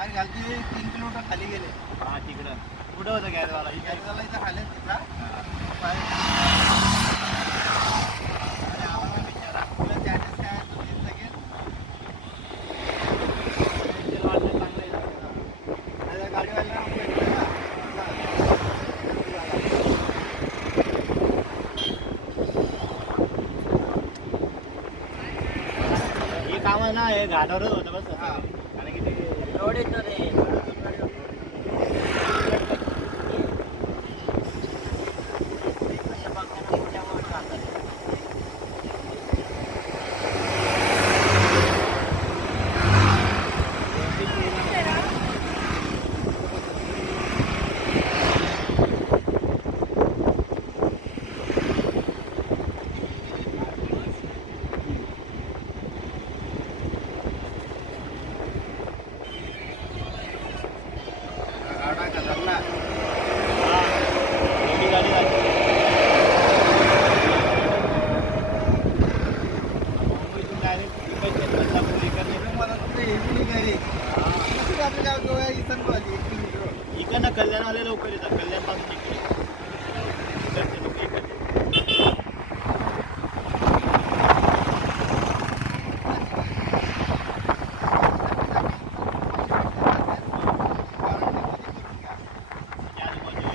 बाहेर घालती 3 किलोमीटर खाली गेले. हा तिकडं कुठं होतं गॅरेजवाला गॅरेजवाला इथं खाली तिथला अरे आम्हाला विचारा तुला चार्जेस काय आहे तो देत सगळे गाडीवाल्याला भेटलं का? हे काम आहे ना हे घाटावरच होतं बस हा. कारण की ते रोड येतो रे गाडा कदरला हा एवढी गाडी जाते मुंबईतून डायरेक्ट बदलापूर इकडे मला तुमचं हेवी निघाली कशी गाडी गाव गोवा इथं आली 1 किलोमीटर इकडनं कल्याणवाले लवकर येतात कल्याणपासून इकडे इकडचे लोक इकडे त्या आजूबाजूला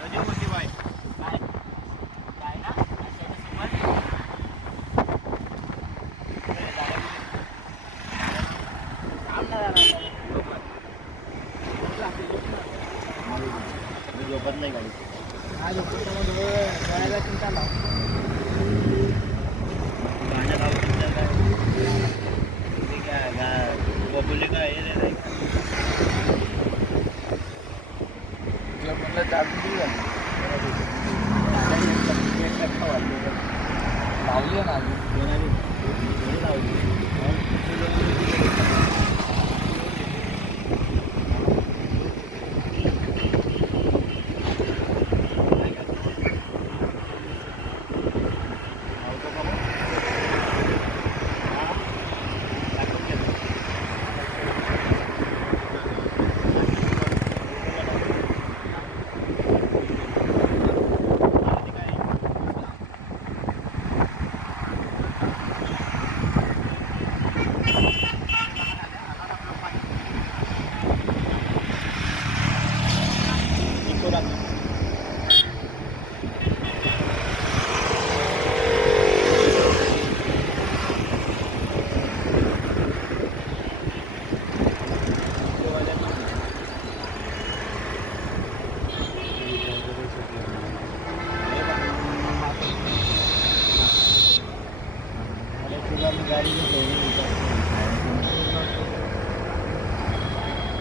कधी मोठी बाय काय काय ना अशाने झोपत नाही गाडी हा लोक गळ्याला चिंता लाव गाण्यात आवडतं काय ते काय बबुले काय हे नाही जर म्हटलं चालू लावली ना कोणाने थोडी लावली गाडी